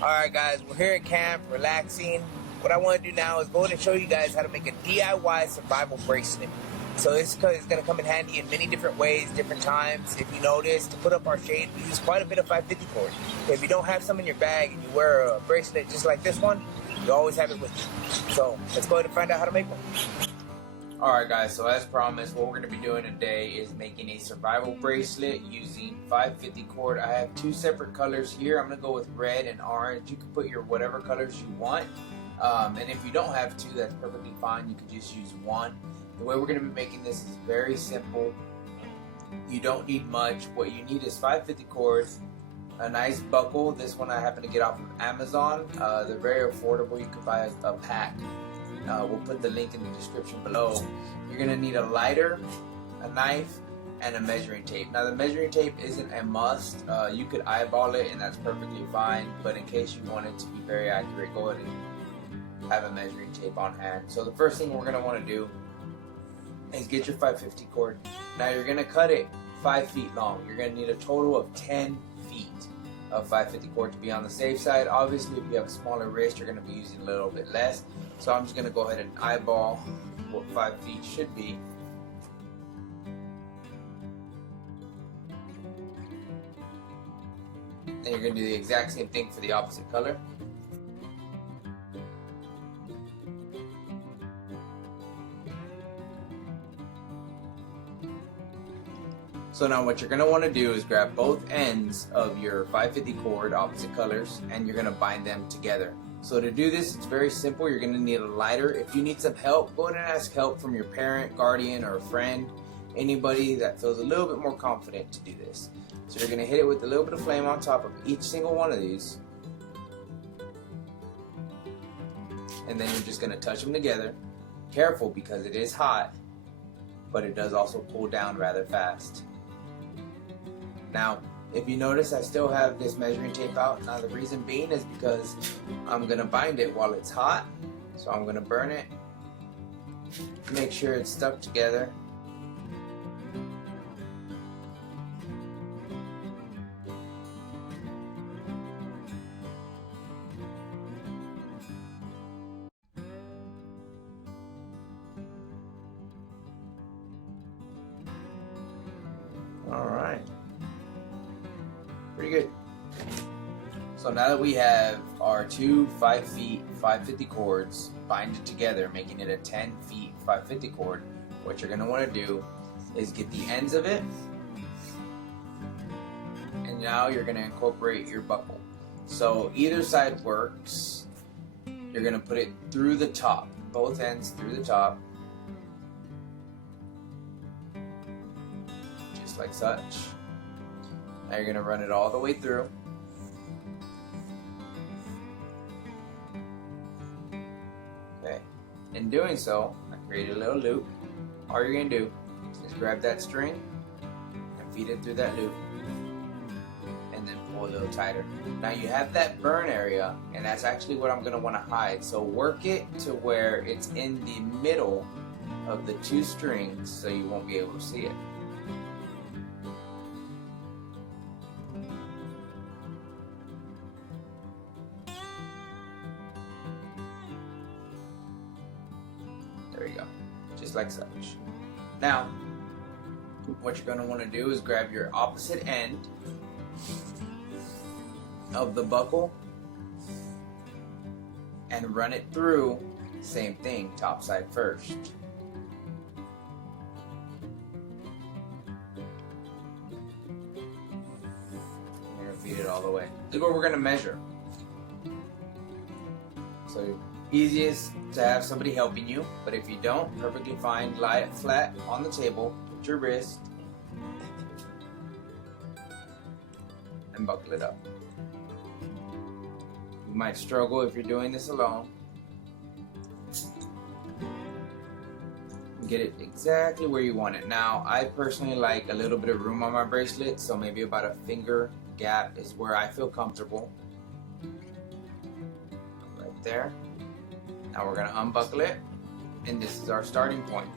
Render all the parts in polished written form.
Alright guys, we're here at camp, relaxing. What I want to do now is go ahead and show you guys how to make a DIY survival bracelet. So this is going to come in handy in many different ways, different times. If you notice, to put up our shade, we use quite a bit of 550 cord. If you don't have some in your bag and you wear a bracelet just like this one, you always have it with you. So let's go ahead and find out how to make one. Alright guys, so as promised, what we're going to be doing today is making a survival bracelet using 550 cord. I have two separate colors here. I'm going to go with red and orange. You can put your whatever colors you want. And if you don't have two, that's perfectly fine. You can just use one. The way we're going to be making this is very simple. You don't need much. What you need is 550 cord, a nice buckle. This one I happen to get off of Amazon. They're very affordable. You can buy a pack. We'll put the link in the description below. You're going to need a lighter, a knife, and a measuring tape. Now the measuring tape isn't a must. You could eyeball it and that's perfectly fine, but in case you want it to be very accurate, go ahead and have a measuring tape on hand. So the first thing we're going to want to do is get your 550 cord. Now you're going to cut it 5 feet long. You're going to need a total of 10 feet of 550 cord to be on the safe side. Obviously if you have a smaller wrist, you're going to be using a little bit less. So I'm just going to go ahead and eyeball what 5 feet should be. And you're going to do the exact same thing for the opposite color. So now what you're going to want to do is grab both ends of your 550 cord, opposite colors, and you're going to bind them together. So to do this, it's very simple. You're going to need a lighter. If you need some help, go ahead and ask help from your parent, guardian, or a friend. Anybody that feels a little bit more confident to do this. So you're going to hit it with a little bit of flame on top of each single one of these. And then you're just going to touch them together. Careful because it is hot, but it does also cool down rather fast. Now, if you notice, I still have this measuring tape out. Now the reason being is because I'm going to bind it while it's hot. So I'm going to burn it. Make sure it's stuck together. Alright. Pretty good. So now that we have our two 5 feet 550 cords binded together, making it a 10 feet 550 cord, what you're going to want to do is get the ends of it, and now you're going to incorporate your buckle. So either side works. You're going to put it through the top, both ends through the top, just like such. Now you're going to run it all the way through. Okay. In doing so, I created a little loop. All you're going to do is grab that string and feed it through that loop. And then pull a little tighter. Now you have that burn area, and that's actually what I'm going to want to hide. So work it to where it's in the middle of the two strings so you won't be able to see it. There you go, just like such. Now, what you're going to want to do is grab your opposite end of the buckle and run it through, same thing, top side first. We're going to feed it all the way. This is what we're going to measure. So easiest to have somebody helping you, but if you don't, perfectly fine. Lie it flat on the table with your wrist and buckle it up. You might struggle if you're doing this alone. Get it exactly where you want it. Now, I personally like a little bit of room on my bracelet, so maybe about a finger gap is where I feel comfortable. Right there. Now we're going to unbuckle it, and this is our starting point.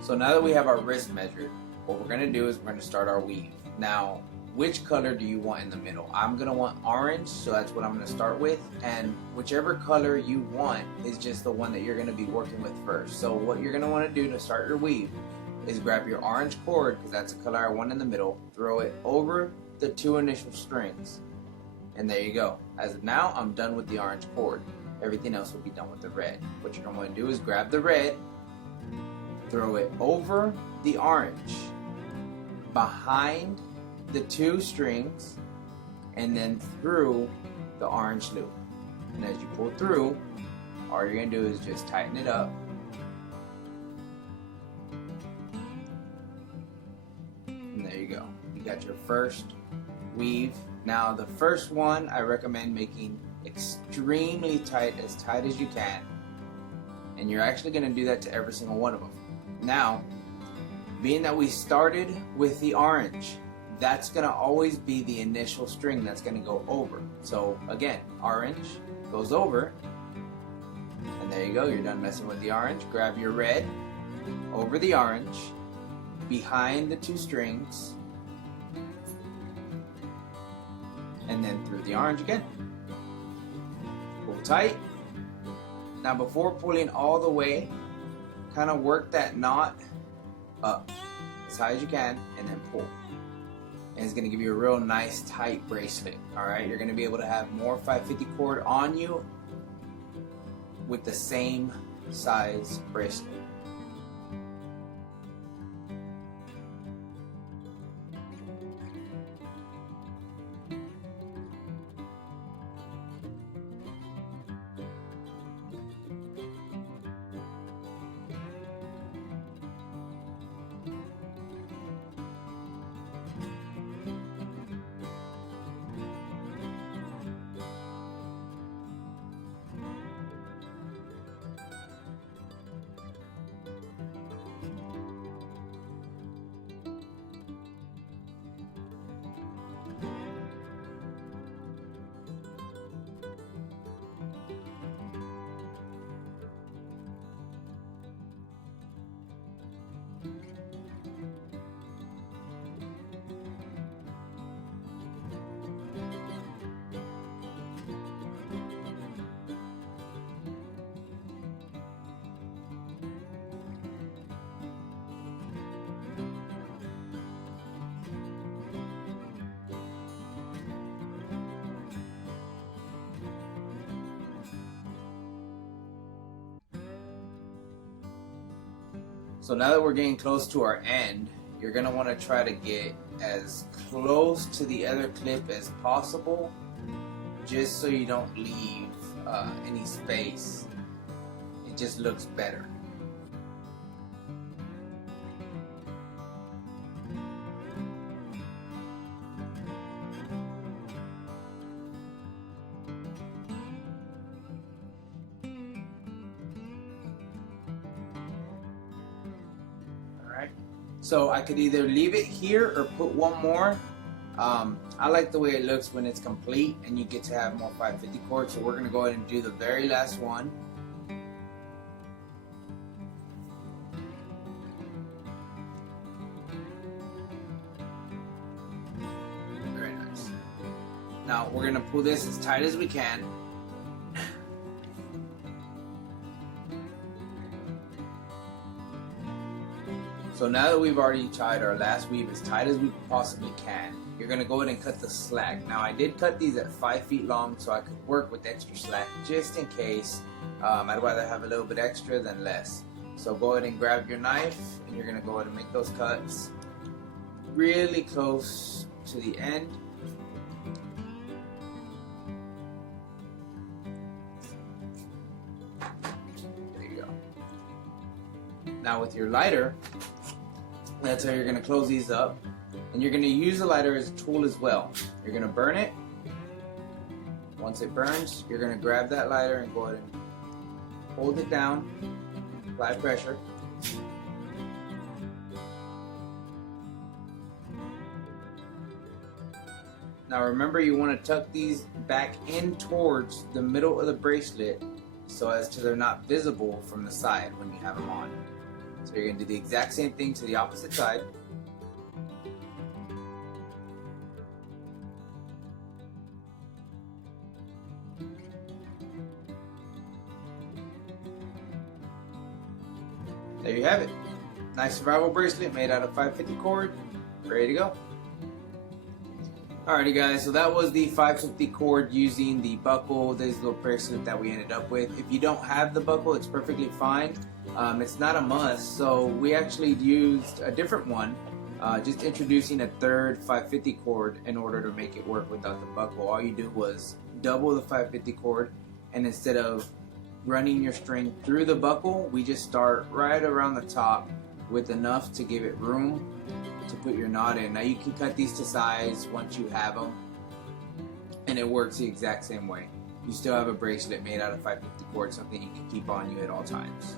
So now that we have our wrist measured, what we're going to do is we're going to start our weave. Now, which color do you want in the middle. I'm gonna want orange, so that's what I'm gonna start with, and whichever color you want is just the one that you're gonna be working with first. So what you're gonna want to do to start your weave is grab your orange cord, because that's the color I want in the middle, throw it over the 2 initial strings, and there you go. As of now, I'm done with the orange cord. Everything else will be done with the red. What you're going to do is grab the red, throw it over the orange, behind the 2 strings, and then through the orange loop. And as you pull through, all you're going to do is just tighten it up. And there you go. You got your first weave. Now the first one I recommend making extremely tight as you can, and you're actually going to do that to every single one of them. Now, being that we started with the orange, that's going to always be the initial string that's going to go over. So again, orange goes over, and there you go, you're done messing with the orange. Grab your red, over the orange, behind the 2 strings, and then through the orange again. Pull tight. Now before pulling all the way, kind of work that knot up as high as you can, and then pull. And it's going to give you a real nice tight bracelet. Alright, you're going to be able to have more 550 cord on you with the same size bracelet. So now that we're getting close to our end, you're going to want to try to get as close to the other clip as possible, just so you don't leave any space. It just looks better. So I could either leave it here or put one more. I like the way it looks when it's complete and you get to have more 550 cord. So we're going to go ahead and do the very last one. Very nice. Now we're going to pull this as tight as we can. So now that we've already tied our last weave as tight as we possibly can, you're going to go ahead and cut the slack. Now I did cut these at 5 feet long so I could work with extra slack just in case. I'd rather have a little bit extra than less. So go ahead and grab your knife and you're going to go ahead and make those cuts really close to the end. There you go. Now with your lighter, that's how you're going to close these up. And you're going to use the lighter as a tool as well. You're going to burn it. Once it burns, you're going to grab that lighter and go ahead and hold it down, apply pressure. Now remember, you want to tuck these back in towards the middle of the bracelet so as to they're not visible from the side when you have them on. So you're going to do the exact same thing to the opposite side. There you have it. Nice survival bracelet made out of 550 cord. Ready to go. Alrighty guys, so that was the 550 cord using the buckle, this little bracelet that we ended up with. If you don't have the buckle, it's perfectly fine. It's not a must, so we actually used a different one, just introducing a third 550 cord in order to make it work without the buckle. All you do was double the 550 cord, and instead of running your string through the buckle, we just start right around the top with enough to give it room to put your knot in. Now you can cut these to size once you have them, and it works the exact same way. You still have a bracelet made out of 550 cord, something you can keep on you at all times.